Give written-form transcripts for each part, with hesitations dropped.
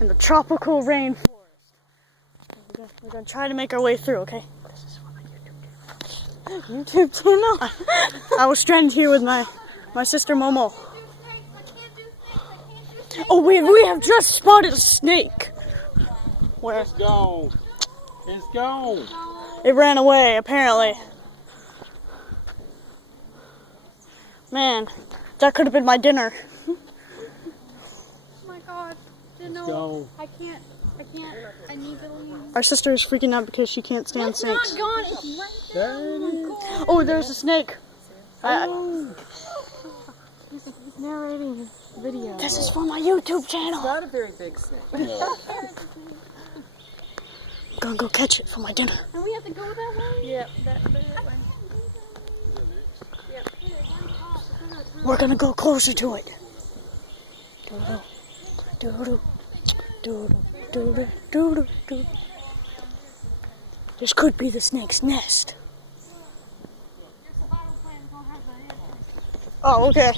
in the tropical rainforest. We're gonna try to make our way through, okay? This is for my YouTube channel. I was stranded here with my sister Momo. Oh, we have just spotted a snake. Where? It's gone. It's gone. It ran away, apparently. Man, that could have been my dinner. Oh my god. No, I can't. I need to leave. Our sister is freaking out because she can't stand snakes. It's not gone. It's right There it is. Oh, there's a snake. He's narrating his video. This is for my YouTube channel. Not a very big snake. I'm gonna go catch it for my dinner. And we have to go that way? Yep, that way. Yep. We're gonna go closer to it. Doodle, doodle, doodle, doodle, doodle, doodle. This could be the snake's nest. Oh, okay.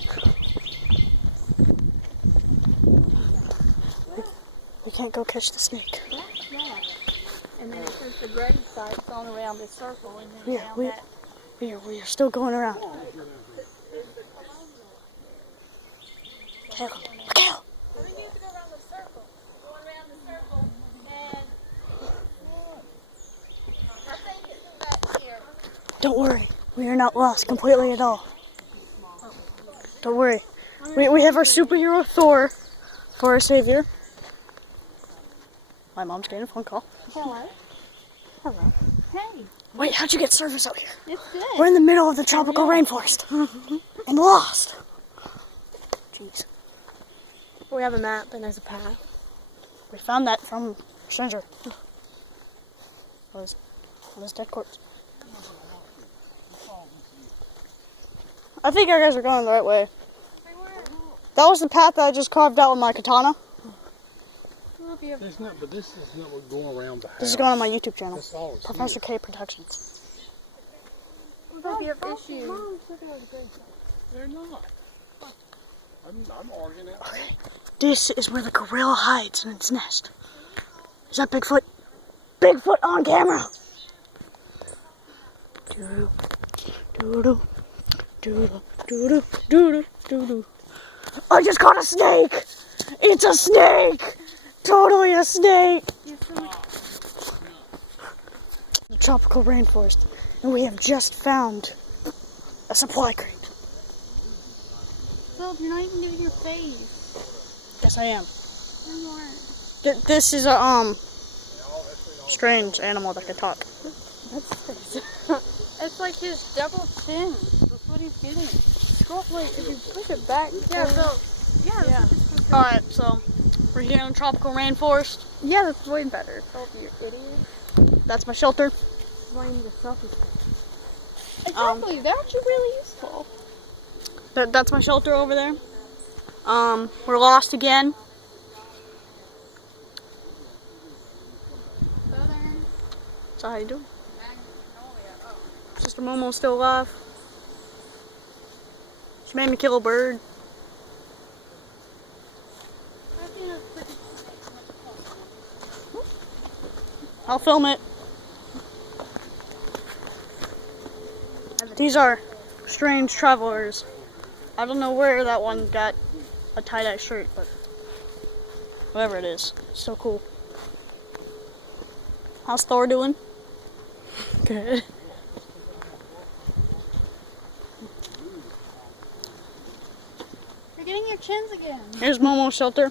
We can't go catch the snake. And then it says the grave site's going around this circle and then Yeah, we are still going around. Kale, Kale. We need to go around the circle. Going around the circle and I think it's back here. Don't worry, we are not lost completely at all. Don't worry. We have our superhero Thor for our savior. My mom's getting a phone call. Hello. Hello. Hey. Wait, how'd you get service out here? It's good. We're in the middle of the tropical rainforest. And lost. Jeez. We have a map and there's a path. We found that from a stranger. What is dead corpse? I think you guys are going the right way. That was the path that I just carved out with my katana. It's not, but this is not what going around the house. This is going on my YouTube channel. That's all it's Professor K Productions. What if issues? They're not. I'm arguing out. Okay. This is where the gorilla hides in its nest. Is that Bigfoot? Bigfoot on camera! Doodle, doodle, doodle, doodle, doodle, doodle. I just caught a snake! It's a snake! Totally a snake! The tropical rainforest, and we have just found a supply crate. Philip, you're not even doing your face. Yes, I am. No, you aren't. This is a strange animal that can talk. That's crazy. It's like his double chin. That's what he's getting. Scroll, wait, if you push it back. Yeah, so, yeah. Alright, so we're here in the tropical rainforest. Yeah, that's way better. Philip, you idiot. That's my shelter. Why you need a selfie stick? Exactly, they're actually really useful. That's my shelter over there. We're lost again. So how you doing? Sister Momo's still alive. She made me kill a bird. I'll film it. These are strange travelers. I don't know where that one got a tie-dye shirt, but whatever it is, it's so cool. How's Thor doing? Good. You're getting your chins again. Here's Momo's shelter.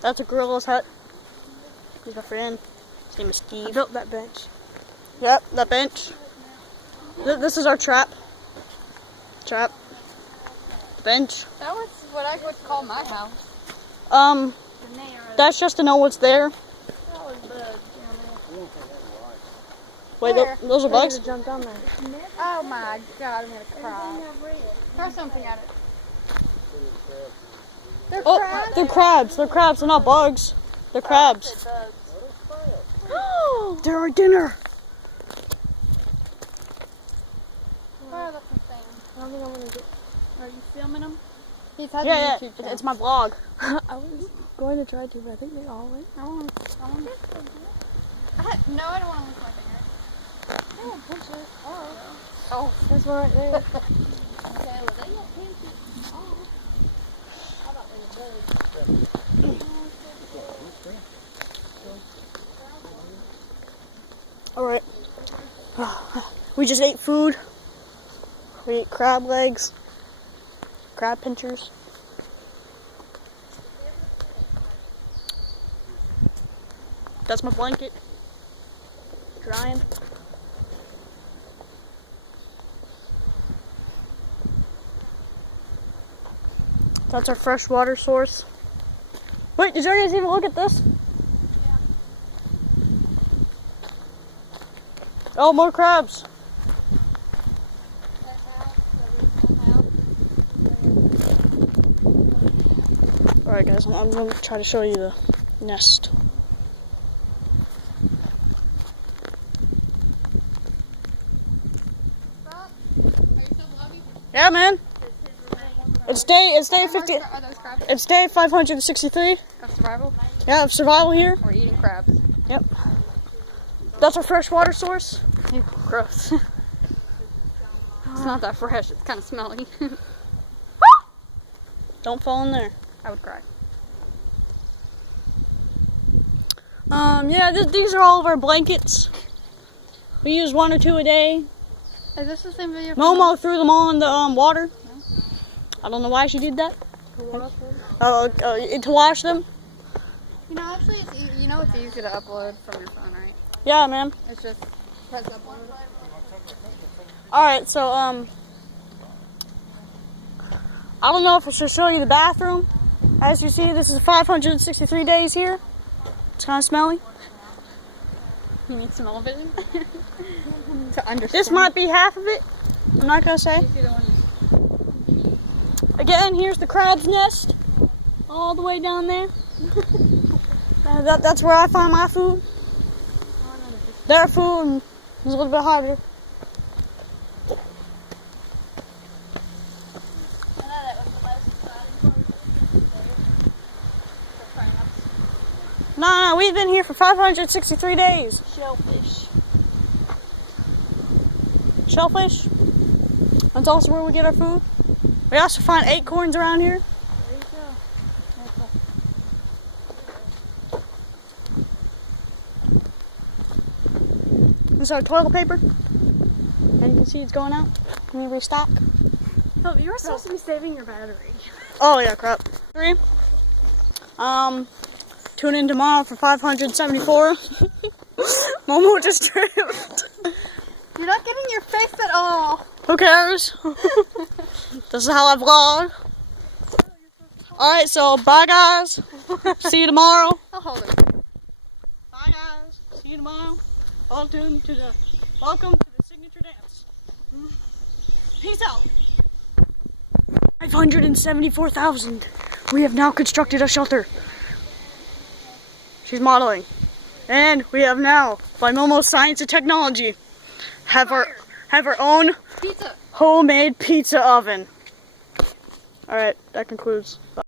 That's a gorilla's hut. He's my friend. His name is Steve. I built that bench. Yep, that bench. This is our trap. Trap. Bench. That was what I would call my house. That's just to know what's there. That was the Wait, those are bugs? Jump down there. Oh my god, I'm gonna cry. Throw something at it. They're crabs. They're crabs. They're crabs. They're not bugs. They're crabs. They're our dinner. Are you filming them? He's had Yeah, a YouTube channel. it's my vlog. I was going to try to, but I think they all went. No, I don't want to look like that. Oh, push it. Oh. There's one right there. Okay, well, they got fancy. Oh. How about the birds? Alright. We just ate food. We ate crab legs. Crab pinchers. That's my blanket. Drying. That's our fresh water source. Wait, did you guys even look at this? Oh, more crabs. Alright guys, I'm going to try to show you the nest. Yeah, man. It's day 50. Are those crabs It's day 563. of survival? Yeah, of survival here. We're eating crabs. Yep. That's our fresh water source. Ew, gross. It's not that fresh. It's kind of smelly. Don't fall in there. I would cry. Yeah, these are all of our blankets. We use 1 or 2 a day. Is this the same video? Momo threw them all in the water. I don't know why she did that. To wash them. You know, actually, it's easy to upload from your phone, right? Yeah, man. It's just press upload. Alright, so, I don't know if I should show you the bathroom. As you see, this is 563 days here. It's kind of smelly. You need smell vision to understand. This might be half of it. I'm not going to say. You see the one Again, here's the crab's nest. All the way down there. That's where I find my food. Their food is a little bit harder. No, we've been here for 563 days. shellfish. Shellfish. That's also where we get our food. We also find acorns around here. There you go. This is our toilet paper. And you can see it's going out. Can we restock? Oh, you were supposed to be saving your battery. Oh yeah, crap. 3. Tune in tomorrow for 574. Momo just tripped. You're not getting your face at all. Who cares? This is how I vlog. Alright, so bye guys. See you tomorrow. I'll hold it. Bye guys. See you tomorrow. Welcome to the signature dance. Peace out. 574,000. We have now constructed a shelter. She's modeling. And we have now, by Momo's Science and Technology, have our own Pizza. homemade pizza oven. Alright, that concludes. Bye.